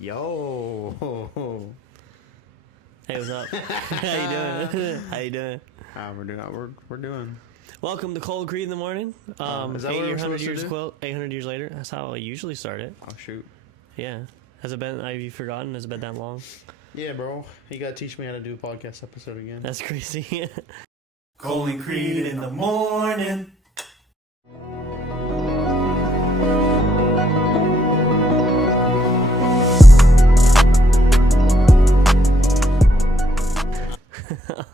Yo. Hey, what's up? How you doing? How you doing? We're doing. Welcome to Cold Creek in the morning. Is that what we're supposed to do? 800 years later. That's how I usually start it. Oh shoot. Yeah. Has it been? Have you forgotten? Has it been that long? Yeah, bro. You gotta teach me how to do a podcast episode again. That's crazy. Colin Creed in the morning.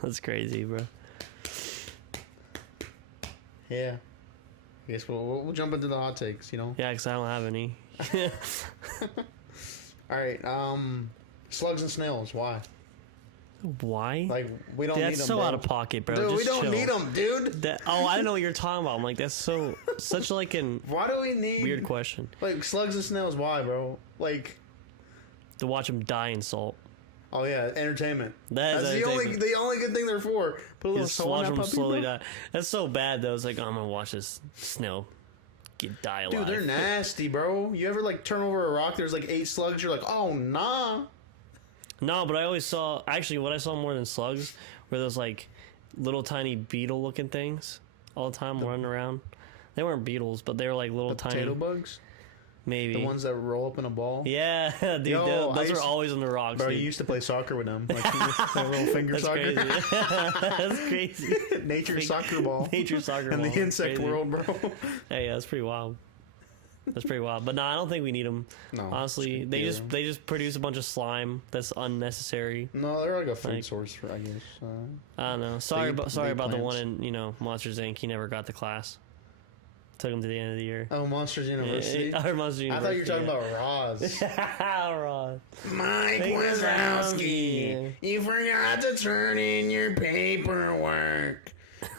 That's crazy, bro. Yeah. I guess we'll jump into the hot takes, you know? Yeah, because I don't have any. Alright, slugs and snails, why? Why? Like, we don't need them, That's so bro. out of pocket, bro. Dude, Just we don't chill. need them, dude! I didn't know what you're talking about. I'm like, that's such like an Why do we need... weird question. Like, slugs and snails, why, bro? Like... To watch them die in salt. Oh, yeah, entertainment. That's the only good thing they're for. Put a little Just salt watch on that them puppy, slowly bro. die. That's so bad, though. It's like, I'm gonna watch this snail die alive. Dude, they're nasty, bro. You ever, like, turn over a rock, there's, like, 8 slugs, you're like, oh, nah. No, but I always saw... Actually, what I saw more than slugs were those, like, little tiny beetle-looking things all the time running around. They weren't beetles, but they were, like, little tiny... Potato bugs? Maybe. The ones that roll up in a ball? Yeah, dude, Yo, those are always on the rocks, Bro, dude. you used to play soccer with them. Like, that little finger That's soccer. crazy. That's crazy. Nature's soccer ball. Nature's soccer In ball. the insect Crazy. world, bro. Hey, yeah, that's pretty wild. That's pretty wild. But no, I don't think we need them. No. Honestly, they just produce a bunch of slime that's unnecessary. No, they're like a food Like- source, for, I guess. I don't know. Sorry They about the plants. one in Monsters Inc. He never got the class. Took him to the end of the year. Oh, Monsters University? Our Monsters I thought you University. were talking about Roz. Roz. Mike Mike Wazowski, Wazowski. you forgot to turn in your paperwork.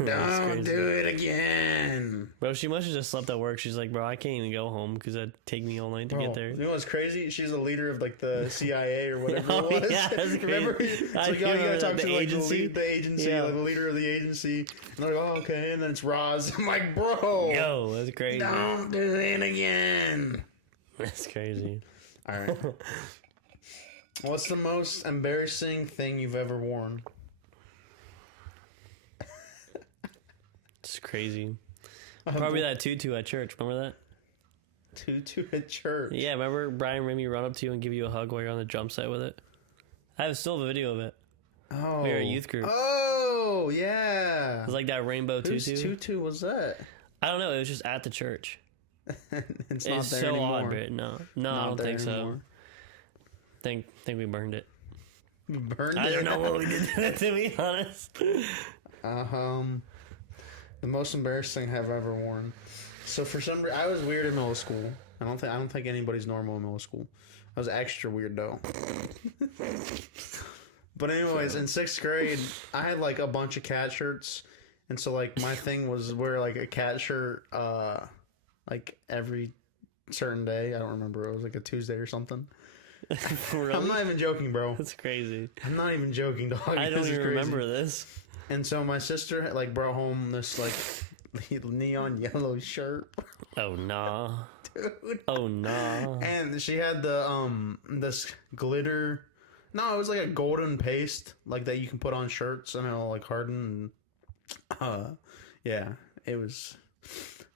Don't do it again. Bro, she must have just slept at work. She's like, bro, I can't even go home because it'd take me all night to get there. You know what's crazy? She's a leader of like the CIA or whatever Oh, it was. yeah, that's crazy. Remember? It's I like, do oh, you gotta remember talk that. to The like agency? the agency, Yeah. like the leader of the agency. And they're like, oh, okay. And then it's Roz. I'm like, bro. Yo, that's crazy. Don't do it again. That's crazy. All right. What's the most embarrassing thing you've ever worn? It's crazy. Probably that tutu at church. Remember that? Tutu at church. Yeah, remember Brian made me run up to you and give you a hug while you're on the jump set with it? I still have a video of it. Oh. We were a youth group. Oh, yeah. It was like that rainbow Whose tutu. tutu was that? I don't know. It was just at the church. It's not It's there so anymore. odd, but no, I Not don't there think so. anymore. Think we burned it. We burned I it. don't know what we did to it, to be honest. The most embarrassing I've ever worn. So for some reason, I was weird in middle school. I don't think anybody's normal in middle school. I was extra weird though. But anyways, in 6th grade, I had like a bunch of cat shirts, and so like my thing was wear like a cat shirt, like every certain day. I don't remember. It was like a Tuesday or something. Really? I'm not even joking, bro. That's crazy. I'm not even joking, dog. I don't This is even crazy. remember this. And so my sister like brought home this like neon yellow shirt, Oh nah. dude. Oh nah. And she had the this glitter. No, it was like a golden paste like that you can put on shirts and it'll like harden. And, yeah, it was.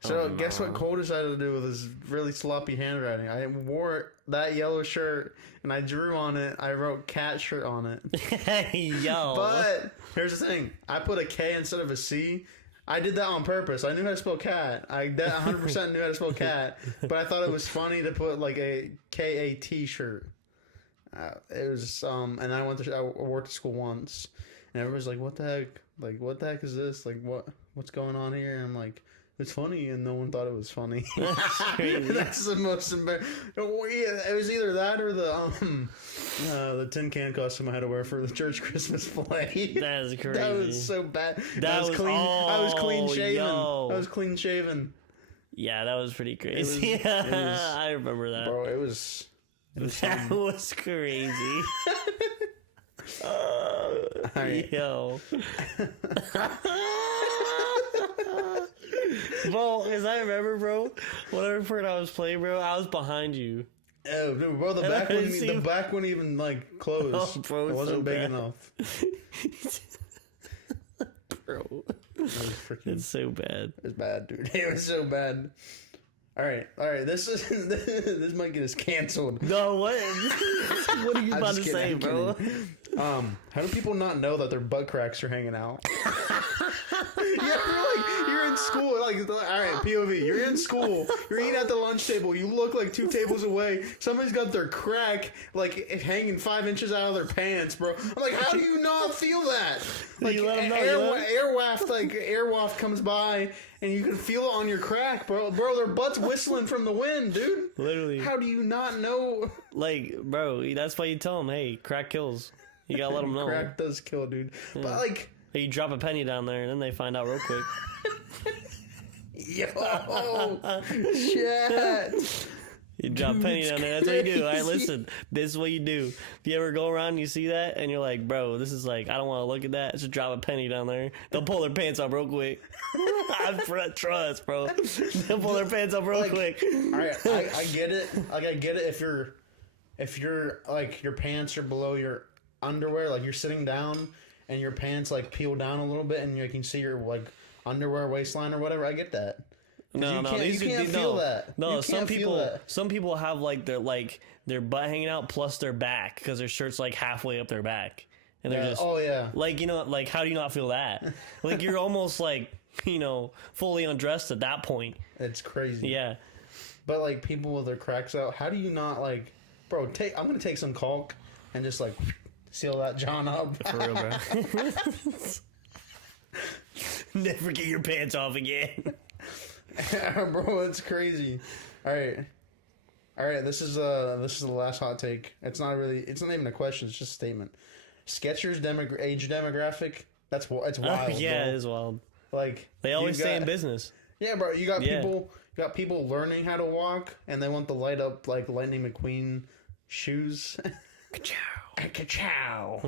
So guess what Cole decided to do with his really sloppy handwriting? I wore that yellow shirt and I drew on it. I wrote cat shirt on it. Yo. But here's the thing: I put a K instead of a C. I did that on purpose. I knew how to spell cat. I 100% knew how to spell cat. But I thought it was funny to put like a KAT shirt. It was and I worked at school once, and everybody's like, "What the heck? Like, what the heck is this? Like, what's going on here?" And I'm like, it's funny, and no one thought it was funny. That's crazy. That's the most embarrassing. It was either that or the tin can costume I had to wear for the church Christmas play. That is crazy. That was so bad. That was clean. I was clean shaven. yo. I was clean shaven, Yeah, that was pretty crazy. it was- I remember that. bro. It was That was crazy. Alright. Yo. Bro, as I remember, bro, whatever part I was playing, bro, I was behind you. Oh, dude, bro, the back wouldn't even like close. Oh, bro, it wasn't so big bad. enough. Bro, It was freaking. it's so bad. It was bad, dude. It was so bad. All right. This is this might get us canceled. No, what? What are you I'm about to just say, kidding, bro? How do people not know that their butt cracks are hanging out? You're in school, like, all right, POV, you're in school, you're eating at the lunch table, you look like 2 tables away, somebody's got their crack, like, hanging 5 inches out of their pants, bro. I'm like, how do you not feel that? Like, You let 'em know, air waft comes by, and you can feel it on your crack, bro. Bro, their butt's whistling from the wind, dude. Literally. How do you not know? Like, bro, that's why you tell them, hey, crack kills. You gotta let them know. Crack does kill, dude. But, like... You drop a penny down there, and then they find out real quick. Yo, shit. You drop a penny down there. That's what you do. All right, listen. This is what you do. If you ever go around and you see that, and you're like, bro, this is like, I don't want to look at that. Just drop a penny down there. They'll pull their pants up real quick. Trust, bro. They'll pull their pants up real quick. All right, I get it. Like, I get it if you're like your pants are below your underwear, like you're sitting down and your pants like peel down a little bit, and you can see your like underwear waistline or whatever. I get that. No, you no, can't, these you can't feel that. No, You some can't feel people, that. some people have like their butt hanging out plus their back because their shirt's like halfway up their back, and they're just oh yeah, like, you know, like, how do you not feel that? Like, you're almost like, you know, fully undressed at that point. it's crazy. Yeah. But like people with their cracks out, how do you not like, bro? I'm gonna take some caulk and just like seal that John up. For real, bro. Never get your pants off again. Bro, it's crazy. All right. This is the last hot take. It's not even a question. It's just a statement. Skechers age demographic. It's wild. Yeah, bro. it is wild. Like They always you stay in got- business. Yeah, bro. You got Yeah. people learning how to walk, and they want the light up like Lightning McQueen shoes. Ka-chow.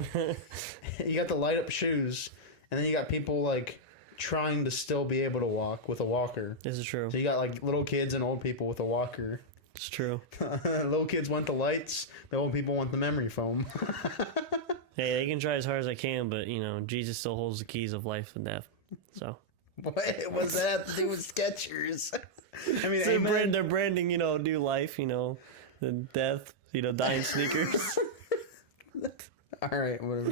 You got the light up shoes, and then you got people like trying to still be able to walk with a walker. This is true. So you got like little kids and old people with a walker. It's true. Little kids want the lights. The old people want the memory foam. Hey, they can try as hard as I can, but, you know, Jesus still holds the keys of life and death. So What was that to do with Skechers? I mean, so amen. they're branding, you know, new life, you know, the death, you know, dying sneakers. All right, whatever.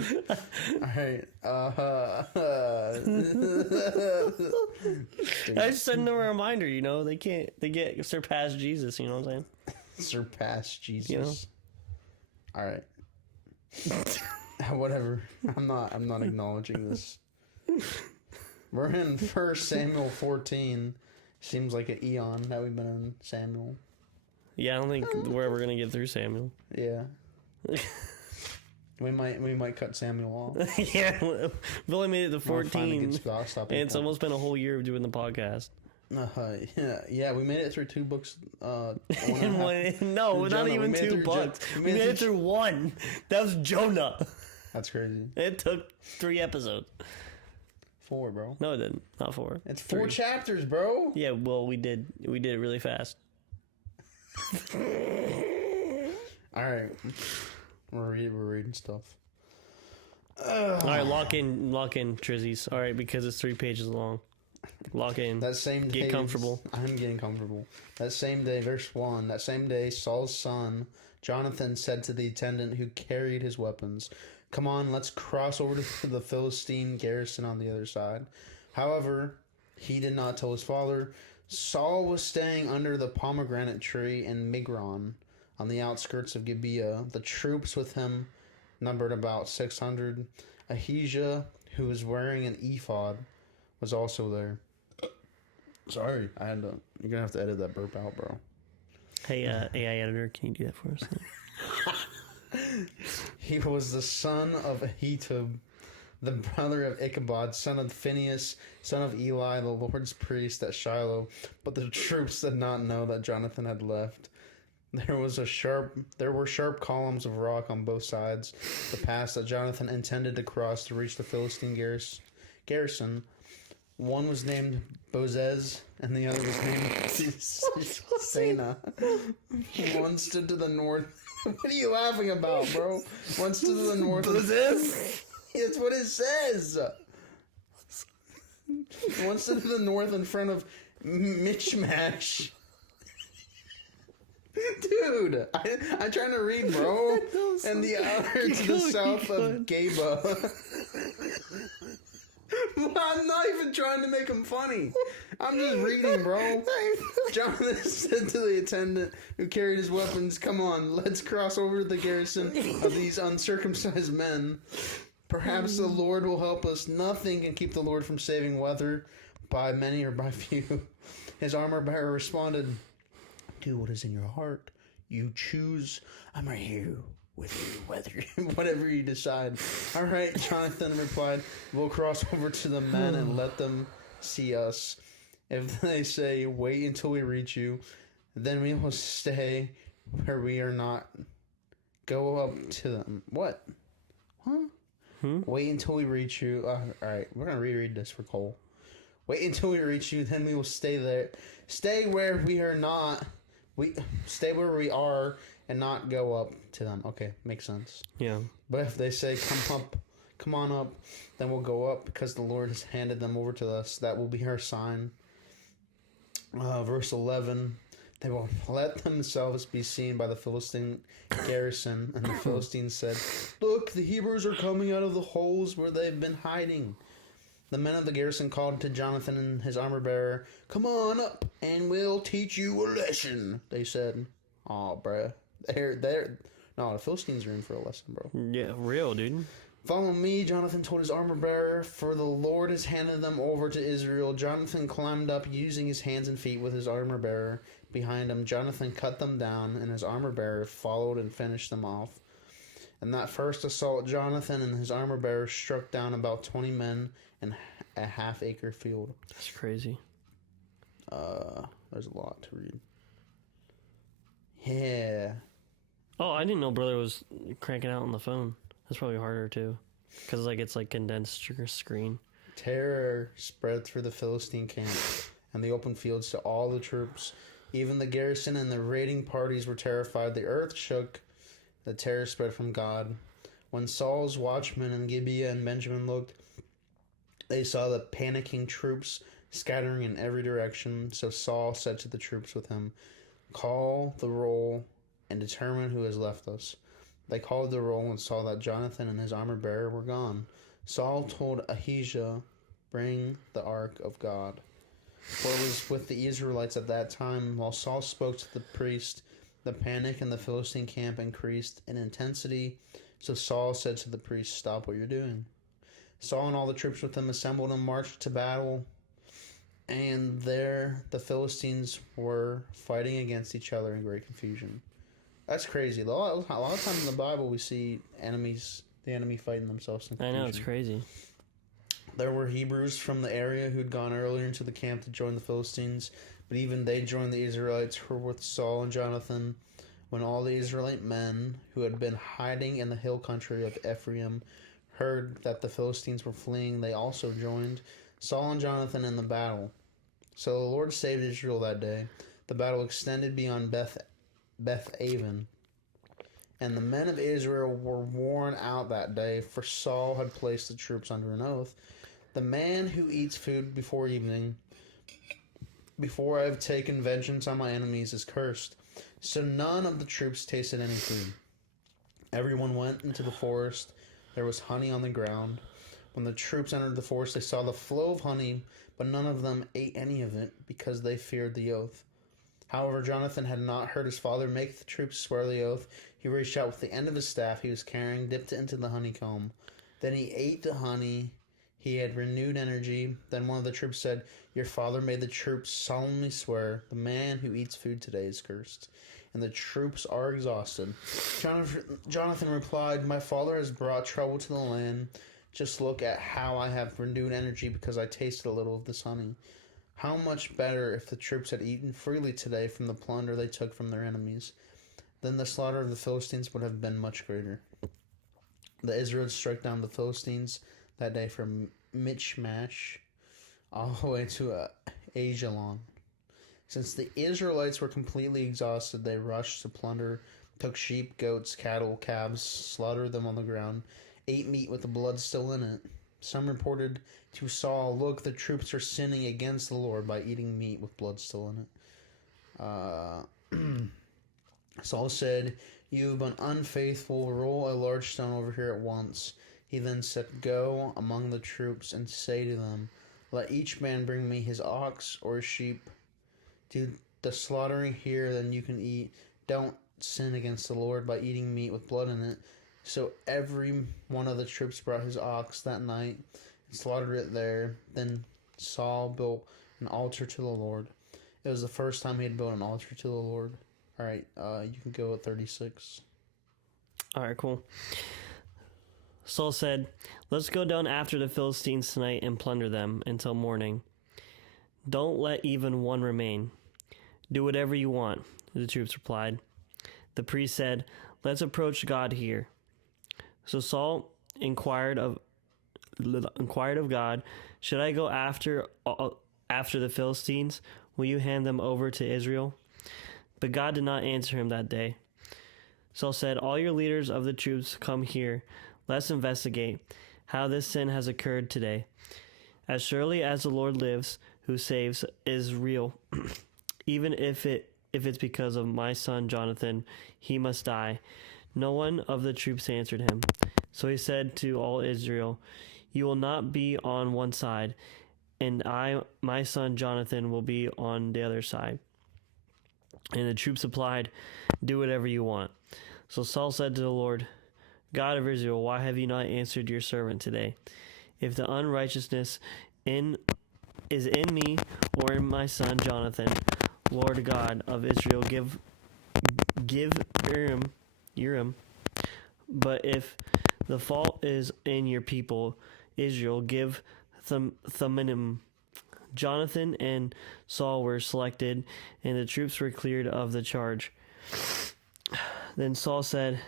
All right. I just send them a reminder, you know, they get surpass Jesus, you know what I'm saying? Surpass Jesus. You know? All right. Whatever. I'm not acknowledging this. We're in 1 Samuel 14. Seems like an eon that we've been in Samuel. Yeah, I don't think we're ever gonna get through Samuel. Yeah. We might cut Samuel off. Yeah, we've only made it to We'll find a 14, good spot, stop and it. it's almost been a whole year of doing the podcast. Yeah, we made it through 2 books. No, Through not Jonah. We even made it 2 through books. Jo- We made it through 1. That was Jonah. That's crazy. It took 3 episodes. 4, bro. No, it didn't. Not 4. It's 4 3. chapters, bro. Yeah, well, we did it really fast. All right, we're reading stuff. All right, lock in, Trizzies. All right, because it's 3 pages long. Lock in. That same day, Get comfortable. I'm getting comfortable. That same day, verse 1. That same day, Saul's son Jonathan said to the attendant who carried his weapons, "Come on, let's cross over to the Philistine garrison on the other side." However, he did not tell his father. Saul was staying under the pomegranate tree in Migron, on the outskirts of Gibeah. The troops with him numbered about 600. Ahijah, who was wearing an ephod, was also there. Sorry, I had to. You're gonna have to edit that burp out, bro. Hey, AI editor, can you do that for us? He was the son of Ahitub, the brother of Ichabod, son of Phinehas, son of Eli, the Lord's priest at Shiloh. But the troops did not know that Jonathan had left. There were sharp columns of rock on both sides. The pass that Jonathan intended to cross to reach the Philistine garrison. One was named Bozez, and the other was named Sena. One stood to the north. What are you laughing about, bro? One stood to the north. Bozez? That's what it says. One stood to the north in front of Michmash. Dude, I'm trying to read, bro. And the other to the south of Geba. I'm not even trying to make him funny. I'm just reading, bro. Jonathan said to the attendant who carried his weapons, "Come on, let's cross over the garrison of these uncircumcised men. Perhaps the Lord will help us. Nothing can keep the Lord from saving, whether by many or by few." His armor bearer responded, "Do what is in your heart. You choose. I'm right here with you, whatever you decide." "All right," Jonathan replied. "We'll cross over to the men and let them see us. If they say, 'Wait until we reach you,' then we will stay where we are not. Go up to them." What? Huh? "Wait until we reach you." All right, we're going to reread this for Cole. "Wait until we reach you, then we will stay there. Stay where we are not. Stay where we are and not go up to them." Okay, makes sense. Yeah. "But if they say, 'Come on up,' then we'll go up because the Lord has handed them over to us. That will be our sign." Verse 11. "They will let themselves be seen by the Philistine garrison." And the Philistines said, "Look, the Hebrews are coming out of the holes where they've been hiding." The men of the garrison called to Jonathan and his armor bearer. "Come on up, and we'll teach you a lesson," they said. Oh, bruh. No, the Philistines are in for a lesson, bro. Yeah, real, dude. "Follow me," Jonathan told his armor bearer, "for the Lord has handed them over to Israel." Jonathan climbed up using his hands and feet with his armor bearer behind him. Jonathan cut them down, and his armor bearer followed and finished them off. In that first assault, Jonathan and his armor bearer struck down about 20 men in a half-acre field. That's crazy. There's a lot to read. Yeah. Oh, I didn't know brother was cranking out on the phone. That's probably harder too, because it's like condensed your screen. Terror spread through the Philistine camp and the open fields to all the troops. Even the garrison and the raiding parties were terrified. The earth shook. The terror spread from God. When Saul's watchmen in Gibeah and Benjamin looked, they saw the panicking troops scattering in every direction. So Saul said to the troops with him, "Call the roll and determine who has left us." They called the roll and saw that Jonathan and his armor bearer were gone. Saul told Ahijah, "Bring the ark of God." For it was with the Israelites at that time. While Saul spoke to the priest, the panic in the Philistine camp increased in intensity. So Saul said to the priest, "Stop what you're doing." Saul and all the troops with him assembled and marched to battle. And there the Philistines were fighting against each other in great confusion. That's crazy. A lot of times in the Bible we see the enemy fighting themselves in confusion. I know, it's crazy. There were Hebrews from the area who'd gone earlier into the camp to join the Philistines, but even they joined the Israelites who were with Saul and Jonathan. When all the Israelite men who had been hiding in the hill country of Ephraim heard that the Philistines were fleeing, they also joined Saul and Jonathan in the battle. So the Lord saved Israel that day. The battle extended beyond Beth-aven. And the men of Israel were worn out that day, for Saul had placed the troops under an oath. "The man who eats food before evening, before I have taken vengeance on my enemies, is cursed." So none of the troops tasted any food. Everyone went into the forest. There was honey on the ground. When the troops entered the forest, they saw the flow of honey, but none of them ate any of it because they feared the oath. However, Jonathan had not heard his father make the troops swear the oath. He reached out with the end of his staff he was carrying, dipped it into the honeycomb. Then he ate the honey. He had renewed energy. Then one of the troops said, "Your father made the troops solemnly swear, 'The man who eats food today is cursed.' And the troops are exhausted." Jonathan replied, "My father has brought trouble to the land. Just look at how I have renewed energy because I tasted a little of this honey. How much better if the troops had eaten freely today from the plunder they took from their enemies. Then the slaughter of the Philistines would have been much greater." The Israelites struck down the Philistines that day from Michmash all the way to Ajalon. Since the Israelites were completely exhausted, they rushed to plunder, took sheep, goats, cattle, calves, slaughtered them on the ground, ate meat with the blood still in it. Some reported to Saul, "Look, the troops are sinning against the Lord by eating meat with blood still in it." Saul said, "You have been unfaithful. Roll a large stone over here at once." He then said, "Go among the troops and say to them, 'Let each man bring me his ox or his sheep. Do the slaughtering here, then you can eat. Don't sin against the Lord by eating meat with blood in it.'" So every one of the troops brought his ox that night and slaughtered it there. Then Saul built an altar to the Lord. It was the first time he had built an altar to the Lord. All right, you can go at 36. All right, cool. Saul said, "Let's go down after the Philistines tonight and plunder them until morning. Don't let even one remain. Do whatever you want," the troops replied. The priest said, "Let's approach God here." So Saul inquired of God, "Should I go after the Philistines? Will you hand them over to Israel?" But God did not answer him that day. Saul said, "All your leaders of the troops, come here. Let's investigate how this sin has occurred today. As surely as the Lord lives, who saves, is real, even if it's because of my son Jonathan, he must die." No one of the troops answered him. So he said to all Israel, "You will not be on one side, and my son Jonathan, will be on the other side." And the troops replied, "Do whatever you want." So Saul said to the Lord, "God of Israel, why have you not answered your servant today? If the unrighteousness is in me or in my son Jonathan, Lord God of Israel, give Urim. But if the fault is in your people Israel, give Thummim." Jonathan and Saul were selected, and the troops were cleared of the charge. Then Saul said,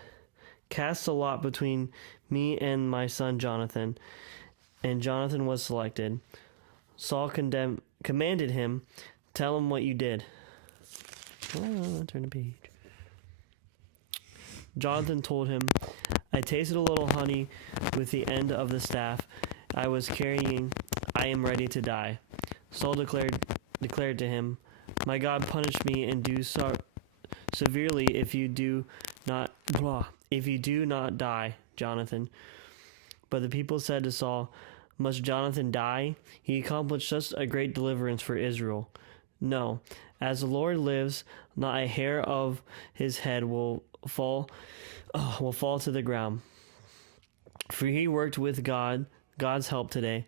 "Cast a lot between me and my son Jonathan." And Jonathan was selected. Saul commanded him, "Tell him what you did." Turn the page. Jonathan told him, "I tasted a little honey with the end of the staff I was carrying. I am ready to die." Saul declared to him, "My God punish me and do so severely if you do not die, Jonathan." But the people said to Saul, "Must Jonathan die? He accomplished such a great deliverance for Israel. No, as the Lord lives, not a hair of his head will fall to the ground. For he worked with God's help today."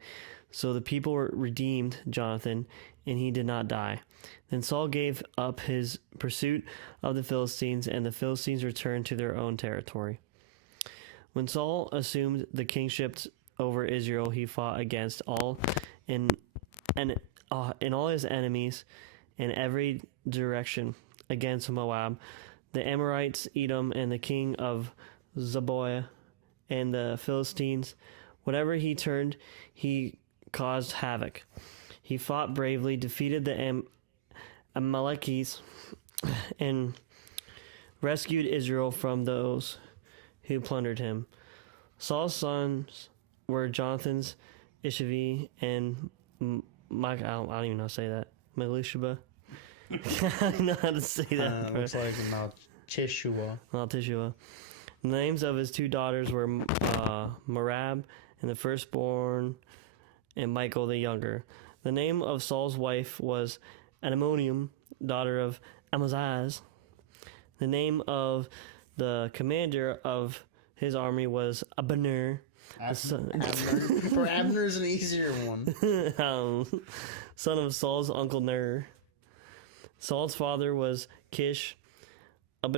So the people redeemed Jonathan, and he did not die. Then Saul gave up his pursuit of the Philistines, and the Philistines returned to their own territory. When Saul assumed the kingship over Israel, he fought against all all his enemies in every direction, against Moab, the Amorites, Edom, and the king of Zeboiah, and the Philistines. Whatever he turned, he caused havoc. He fought bravely, defeated the Amalekites, and rescued Israel from those who plundered him. Saul's sons were Jonathan's, Ishivi, and I don't even know how to say that. Melisheba. I don't know how to say that. Looks like Malchishua. Malchishua. The names of his two daughters were Merab, and the firstborn, and Michael the younger. The name of Saul's wife was Admonium, daughter of Amaziah. The name of the commander of his army was Abner. For Abner is an easier one. Son of Saul's uncle Ner. Saul's father was Kish. That's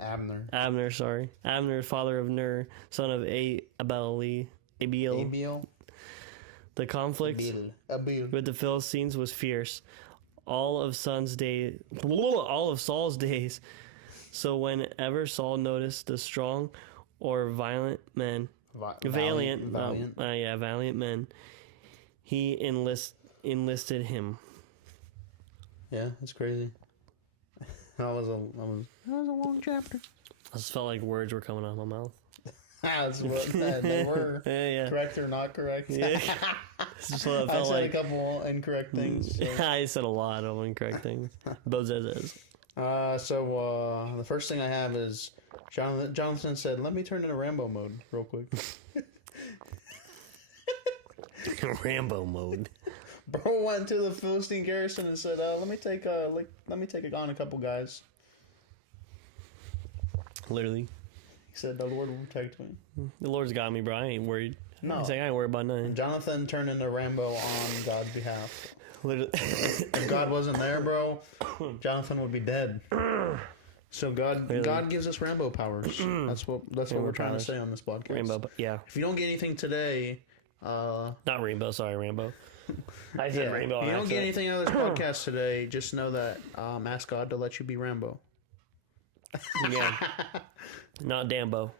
Abner. Abner, sorry. Abner, father of Ner, son of Abiel. The conflict with the Philistines was fierce. All of Saul's days. So whenever Saul noticed the strong or valiant men, he enlisted him. Yeah, it's crazy. That was a long chapter. I just felt like words were coming out of my mouth. That's what they were. Yeah. Correct or not correct? Yeah. This is what I I felt said like. a couple incorrect things. So. I said a lot of incorrect things. Bozezes. So the first thing I have is Jonathan said, "Let me turn into Rambo mode real quick." Rambo mode. Bro went to the Philistine garrison and said, "Let me take on a couple guys." Literally. He said, "The Lord will protect me." The Lord's got me, bro. I ain't worried. No. He's like, I ain't worried about nothing. Jonathan turned into Rambo on God's behalf. Literally. If God wasn't there, bro, Jonathan would be dead. So God gives us Rambo powers. That's what we're trying to say on this podcast. Rainbow, yeah. If you don't get anything today, Not Rainbow, sorry, Rambo. I said Rainbow. If you don't get anything out of this podcast today, just know that ask God to let you be Rambo. Yeah. Not Dambo.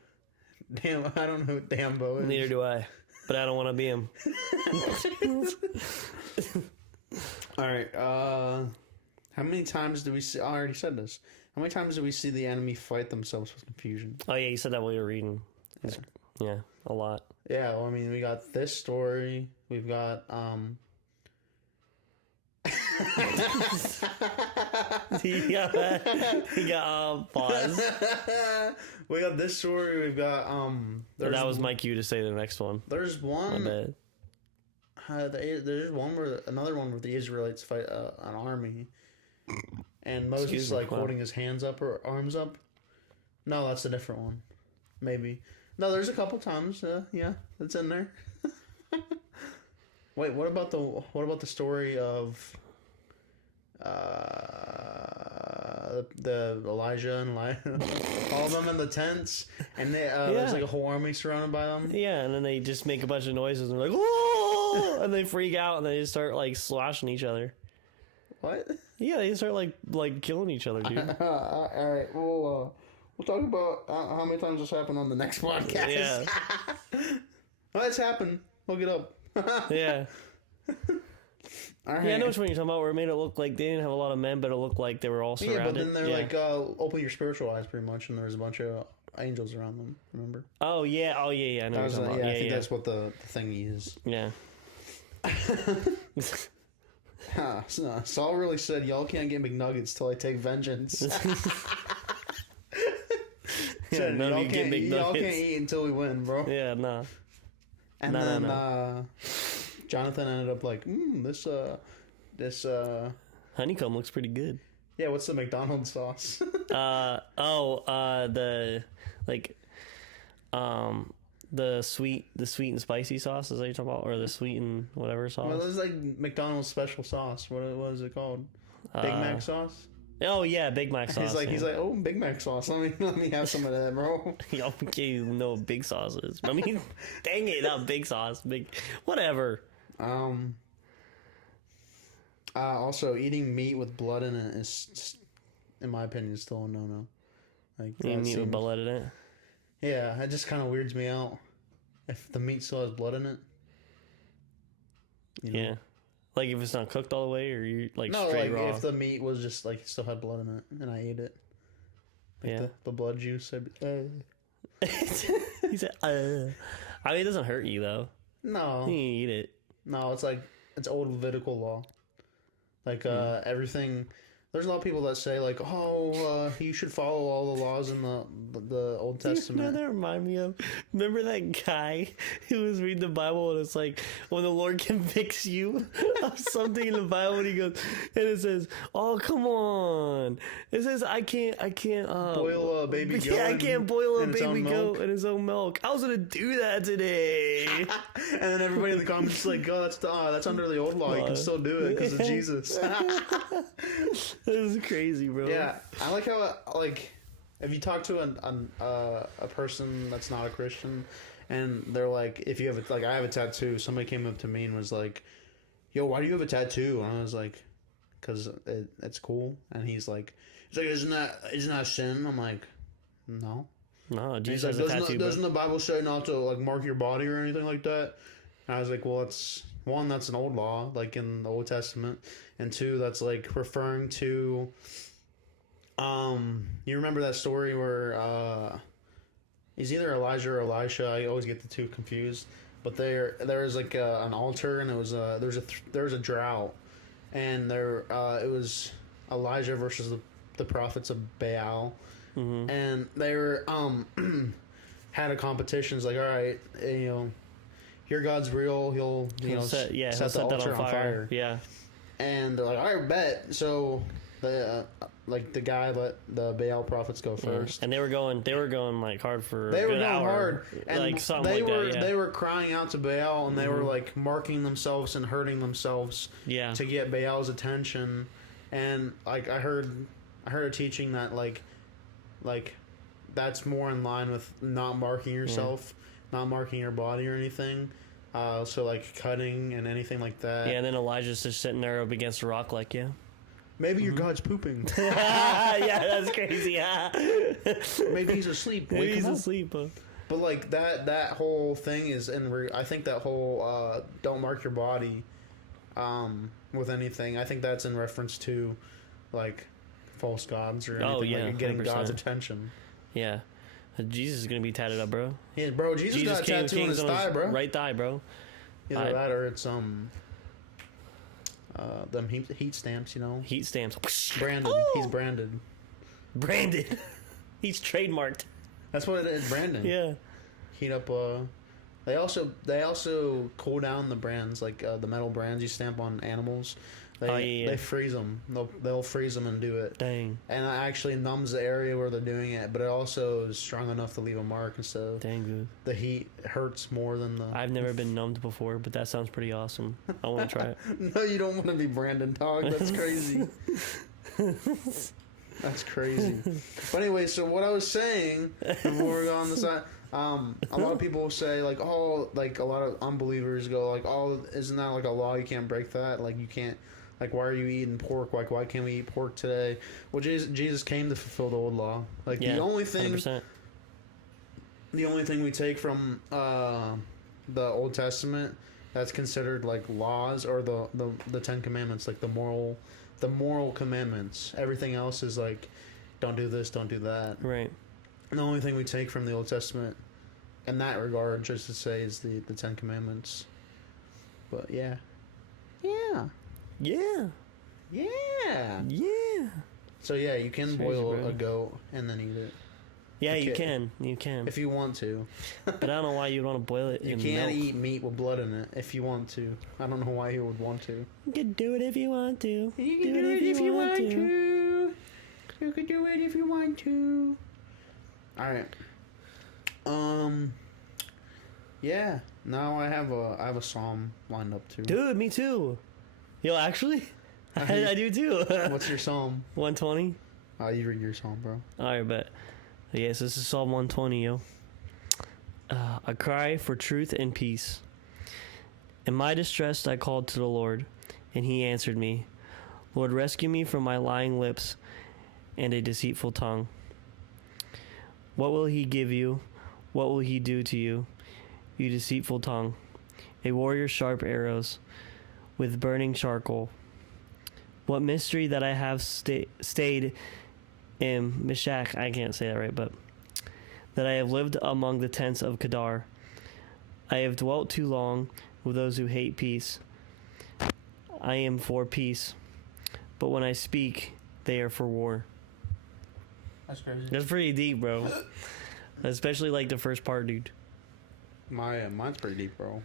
Damn, I don't know who Dambo is. Neither do I. But I don't want to be him. All right. How many times do we see? I already said this. How many times do we see the enemy fight themselves with confusion? Oh, yeah, you said that while you were reading. Yeah, a lot. Yeah, well, I mean, we got this story. We've got He got pause. we got this story. We've got That was my cue to say the next one. There's My one. bad. There's another one where the Israelites fight an army, and Moses Excuse is me, like wow. holding his hands up or arms up. No, that's a different one. Maybe. No, there's a couple times. Yeah, it's in there. Wait, what about the story of the Elijah and all of them in the tents, and there's like a whole army surrounded by them. Yeah, and then they just make a bunch of noises and they're like, whoa! And they freak out and they just start like slashing each other. What? Yeah, they start like killing each other, dude. All right, we'll talk about how many times this happened on the next podcast. Yeah. Well, it's happened. Look it up. Yeah. All right. Yeah, I know which one you're talking about, where it made it look like they didn't have a lot of men, but it looked like they were all surrounded. Yeah, but then they're like, open your spiritual eyes, pretty much, and there was a bunch of angels around them. Remember? Oh yeah. I know what you're talking about. I think that's what the thingy is. Yeah. Saul really said, "Y'all can't get McNuggets till I take vengeance." Said, none of you get McNuggets. Y'all can't eat until we win, bro. Yeah, nah. And then Jonathan ended up like, this Honeycomb looks pretty good. yeah, what's the McDonald's sauce? The sweet and spicy sauce is that you're talking about, or the sweet and whatever sauce? Well, there's like McDonald's special sauce. What is it called? Big Mac sauce. Oh yeah, Big Mac sauce. He's like, oh, Big Mac sauce. Let me have some of that, bro. Y'all can't even know what big sauce is. I mean, dang it, not big sauce, big whatever. Also, eating meat with blood in it is, in my opinion, still a no-no. Like Eating meat with blood in it. Yeah, it just kind of weirds me out. If the meat still has blood in it. You know? Yeah, like if it's not cooked all the way, or you like No, straight like raw. if the meat was just like still had blood in it, and I ate it. Like Yeah. the blood juice. He said, I mean, it doesn't hurt you though. No, You can eat it. no, it's like it's old Levitical law. Like everything. There's a lot of people that say like, oh, you should follow all the laws in the Old You know Testament. that remind me of? Remember that guy who was reading the Bible and it's like when the Lord convicts you of something in the Bible and he goes and it says, "Oh come on!" It says, "I can't Boil a baby goat. Yeah, I can't boil a in its own baby milk." goat in his own milk. I was gonna do that today." And then everybody in the comments is like, "Oh, that's under the old law. You can still do it because of Jesus." This is crazy, bro. Yeah, I like how if you talk to a person that's not a Christian, and they're like, if you have I have a tattoo. Somebody came up to me and was like, "Yo, why do you have a tattoo?" And I was like, "Cause it's cool." And he's like, "Isn't that sin?" I'm like, "No." No, And Jesus he's like, has a tattoo. "Doesn't the Bible say not to like mark your body or anything like that?" And I was like, well, it's one, that's an old law, like in the Old Testament, and two, that's like referring to. You remember that story where he's either Elijah or Elisha? I always get the two confused. But there was like an altar, and it was there was a drought, and it was Elijah versus the prophets of Baal, and they were had a competition. It's like, all right, your God's real. He'll set the altar on fire. Yeah, and they're like, all right, bet. So the guy let the Baal prophets go first, and they were going like hard for they a were good going hour, hard, and like something like that. Yeah. They were crying out to Baal, and they were like marking themselves and hurting themselves, to get Baal's attention, and like I heard a teaching that like that's more in line with not marking yourself, not marking your body or anything. So like cutting and anything like that. Yeah, and then Elijah's just sitting there up against a rock, like maybe your God's pooping. Yeah, that's crazy. Maybe he's asleep. Maybe he's asleep. But like that whole thing is, and I think that whole don't mark your body with anything. I think that's in reference to like false gods or anything. Like getting 100%. God's attention. Yeah. Jesus is gonna be tatted up, bro. Yeah, bro. Jesus got a tattoo on his thigh, bro. Right thigh, bro. Either that or it's them heat stamps, Heat stamps. Branded. Oh! He's branded. Branded. He's trademarked. That's what it is, Brandon. Yeah. Heat up. They also cool down the brands, like the metal brands you stamp on animals. They freeze them. They'll freeze them and do it. Dang. And it actually numbs the area where they're doing it, but it also is strong enough to leave a mark instead of. Dang good. The heat hurts more than the. I've never been numbed before, but that sounds pretty awesome. I want to try it. No, you don't want to be Brandon, dog. That's crazy. That's crazy. But anyway, so what I was saying before we go on the side, a lot of people say like, oh, like a lot of unbelievers go like, oh, isn't that like a law? You can't break that. Like you can't. Like, why are you eating pork? Like, why can't we eat pork today? Well, Jesus came to fulfill the old law. Like, the only thing 100%. The only thing we take from the Old Testament that's considered like laws or the Ten Commandments, like the moral commandments. Everything else is like, don't do this, don't do that. Right. And the only thing we take from the Old Testament in that regard, just to say, is the Ten Commandments. But yeah. Yeah. So yeah, you can boil a goat and then eat it. Yeah, you can. If you want to. But I don't know why you'd want to boil it You in can't milk. eat meat with blood in it if you want to. I don't know why you would want to. You can do it if you want to. You can do it if you want to. You can do it if you want to. Alright. Yeah. Now I have a psalm lined up too. Dude, me too. Yo, actually, I do too. What's your psalm? 120. You read your psalm, bro. Alright, bet. Yes, this is Psalm 120, yo. A cry for truth and peace. In my distress I called to the Lord, and he answered me. Lord, rescue me from my lying lips and a deceitful tongue. What will he give you? What will he do to you, you deceitful tongue? A warrior's sharp arrows with burning charcoal. What mystery that I have stayed in Meshach, I can't say that right, but that I have lived among the tents of Kedar. I have dwelt too long with those who hate peace. I am for peace, but when I speak, they are for war. That's crazy. That's pretty deep, bro. Especially like the first part, dude. Mine's pretty deep, bro.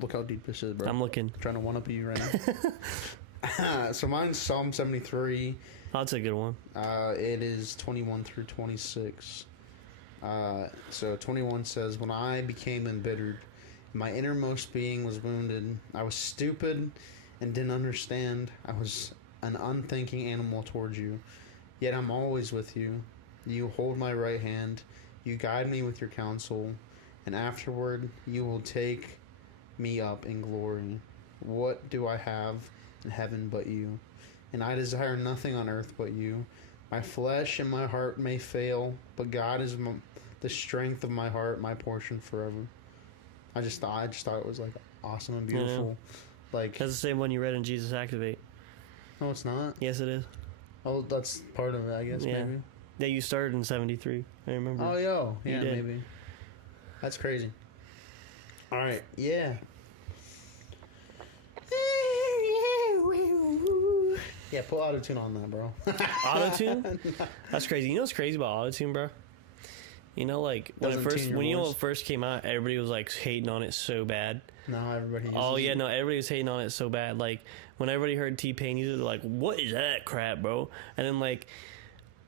Look how deep this is, bro. I'm looking. I'm trying to one-up you right now. So mine's Psalm 73. Oh, that's a good one. It is 21 through 26. So 21 says, when I became embittered, my innermost being was wounded. I was stupid and didn't understand. I was an unthinking animal towards you. Yet I'm always with you. You hold my right hand. You guide me with your counsel. And afterward, you will take me up in glory. What do I have in heaven but you? And I desire nothing on earth but you. My flesh and my heart may fail, but God is the strength of my heart, my portion forever. I just thought it was like awesome and beautiful. Like, That's the same one you read in Jesus Activate. no, it's not. Yes, it is. Oh, that's part of it, I guess. Yeah. Maybe. Yeah, you started in 73. I remember. Oh, yo, yeah, did. maybe. That's crazy. All right, yeah. Yeah, put autotune on that, bro. Autotune? That's crazy. You know what's crazy about autotune, bro? You know, like when Doesn't tune your it voice. first came out, everybody was like hating on it so bad. Now everybody uses Oh yeah, it. no, everybody was hating on it so bad. Like when everybody heard T-Pain use it, they're like, "What is that crap, bro?" And then like,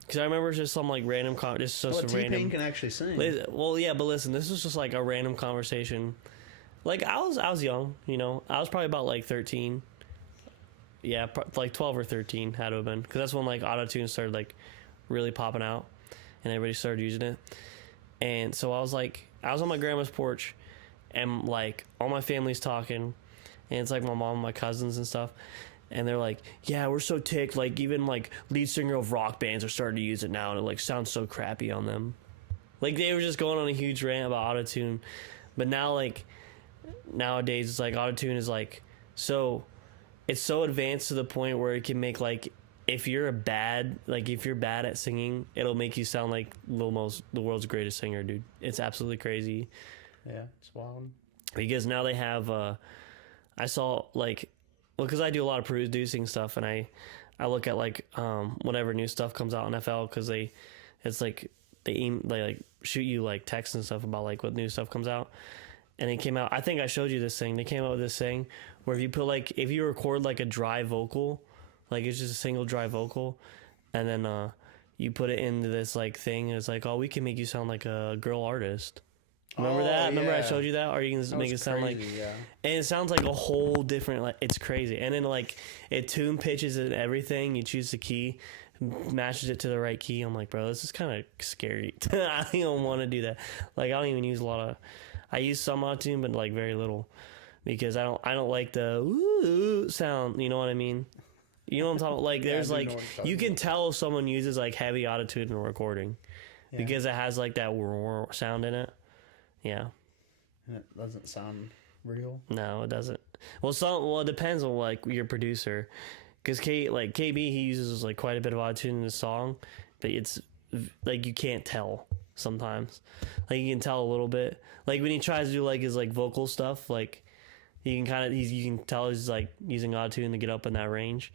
because I remember just some like random, just Well, some T-Pain random. can actually sing. Well, yeah, but listen, this was just like a random conversation. Like I was young, you know, I was probably about like 13. Yeah, like 12 or 13 had to have been, because that's when like autotune started like really popping out, and everybody started using it. And so I was on my grandma's porch, and like all my family's talking, and it's like my mom and my cousins and stuff, and they're like, yeah, we're so ticked, like even like lead singer of rock bands are starting to use it now, and it like sounds so crappy on them. Like they were just going on a huge rant about autotune. But now like nowadays it's like autotune is like so, it's so advanced to the point where it can make like, if you're bad at singing, it'll make you sound like the world's greatest singer, dude. It's absolutely crazy. Yeah, it's wild. Because now they have I saw like, well, because I do a lot of producing stuff, and I look at like whenever new stuff comes out on FL, because they like shoot you like texts and stuff about like what new stuff comes out. And it came out, I think I showed you this thing. They came out with this thing where if you record like a dry vocal, like it's just a single dry vocal, and then you put it into this like thing, and it's like, oh, we can make you sound like a girl artist. Remember that? Remember I showed you that? Or you can make it sound crazy, like, yeah. and it sounds like a whole different, like, it's crazy. And then like it tune pitches and everything. You choose the key, matches it to the right key. I'm like, bro, this is kind of scary. I don't want to do that. Like I don't even use I use some autotune, but like very little, because I don't like the ooh sound. You know what I mean? You know what I'm talking about? Like there's I do like, know what you're talking you can tell if someone uses like heavy autotune in a recording, because it has like that sound in it. Yeah. And it doesn't sound real. No, it doesn't. Well, it depends on like your producer, because KB, he uses like quite a bit of autotune in his song, but it's like you can't tell sometimes. Like you can tell a little bit. Like when he tries to do like his like vocal stuff, like you can tell he's like using autotune to get up in that range.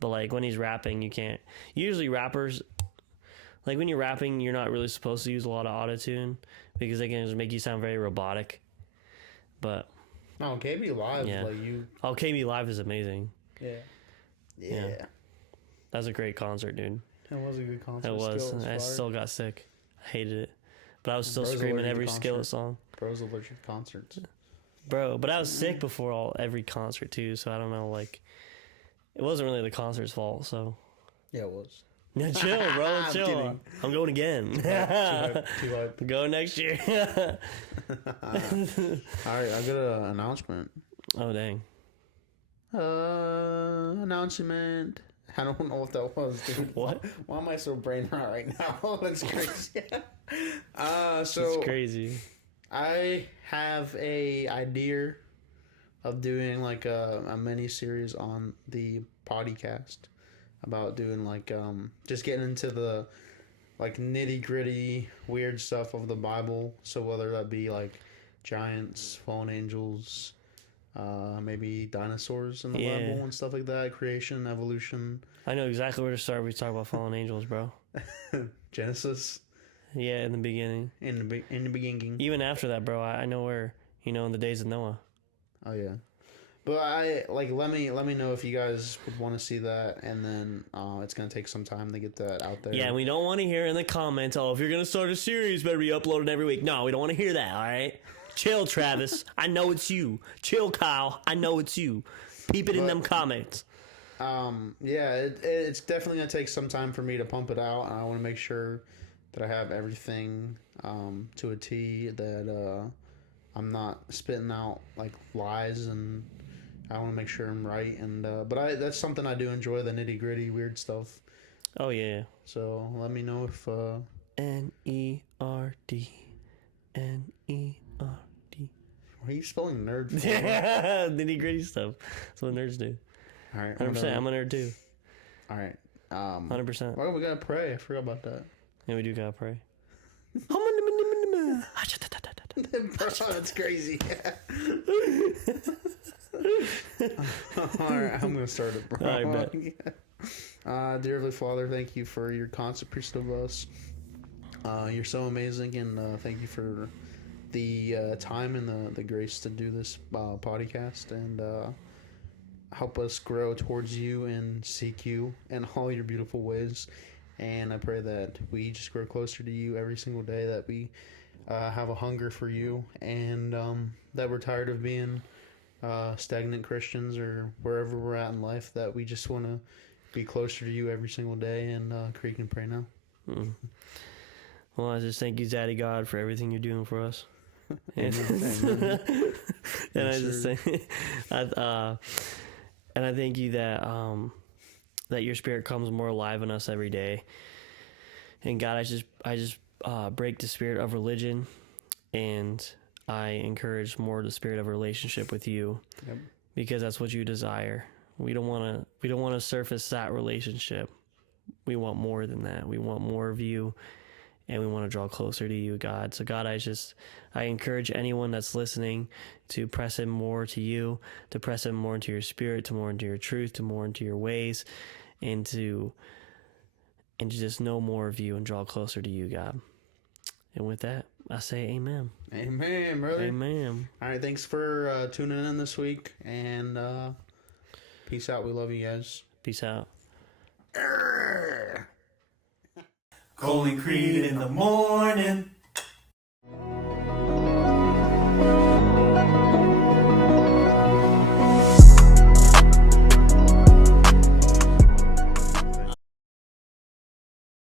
But like when he's rapping, you can't. Usually rappers, like when you're rapping, you're not really supposed to use a lot of autotune, because they can just make you sound very robotic. But No, KB Live, yeah. like you. Oh, KB Live is amazing. Yeah. That was a great concert, dude. It was a good concert. It was. Still, I fire. still got sick. I hated it. But I was still Bro's screaming allergic every to Skillet concert. song. Bro's allergic to concerts. Bro, but I was sick before every concert too, so I don't know, like, it wasn't really the concert's fault, so. Yeah, it was. Yeah, chill, bro, I'm chill. kidding. I'm going again. Too hype. Go next year. All right, I got an announcement. Oh, dang. Announcement. I don't know what that was, dude. What? Why am I so brain rot right now? That's crazy. So It's crazy. I have a idea of doing like a mini series on the podcast about doing like just getting into the like nitty gritty weird stuff of the Bible. So whether that be like giants, fallen angels, maybe dinosaurs in the Yeah. Bible and stuff like that, creation, evolution, I know exactly where to start. We talk about fallen angels, bro. Genesis Yeah, in the beginning. in the beginning. Even after that, bro, I know where, in the days of Noah. Oh yeah. But I like let me know if you guys would want to see that, and then it's gonna take some time to get that out there. Yeah, we don't want to hear in the comments, oh, if you're going to start a series, better be uploaded every week. No, we don't want to hear that, all right? Chill, Travis. I know it's you. Chill, Kyle. I know it's you. Peep it in them comments. Yeah, it's definitely gonna take some time for me to pump it out, and I want to make sure that I have everything to a T, that I'm not spitting out like lies, and I want to make sure I'm right. And but that's something I do enjoy, the nitty gritty weird stuff. Oh, yeah. So let me know if N-E-R-D. N-E-R-D. why are you spelling nerd for? Yeah, nitty gritty stuff. That's what nerds do. All right. 100%. I'm a nerd too. All right. 100%. Well, we gotta pray. I forgot about that. Yeah, we do gotta pray. Bro, that's crazy. All right, I'm gonna start it, bro. I bet. Dear Heavenly Father, thank you for your constant pursuit of us. You're so amazing, and thank you for the time and the grace to do this podcast and help us grow towards you and seek you in all your beautiful ways. And I pray that we just grow closer to you every single day, that we have a hunger for you, and that we're tired of being stagnant Christians or wherever we're at in life, that we just want to be closer to you every single day. And Creek and pray now. Well, I just thank you, Zaddy God, for everything you're doing for us. And, Amen. and I just say, and I thank you that that your spirit comes more alive in us every day. And God, I just break the spirit of religion, and I encourage more the spirit of relationship with you, because that's what you desire. We don't want to surface that relationship. We want more than that. We want more of you, and we want to draw closer to you, God. So God, I encourage anyone that's listening to press in more to you, to press in more into your spirit, to more into your truth, to more into your ways, and to just know more of you and draw closer to you, God. And with that, I say amen. Amen, brother. Amen. All right, thanks for tuning in this week, and peace out. We love you guys. Peace out. Colin Creed in the morning.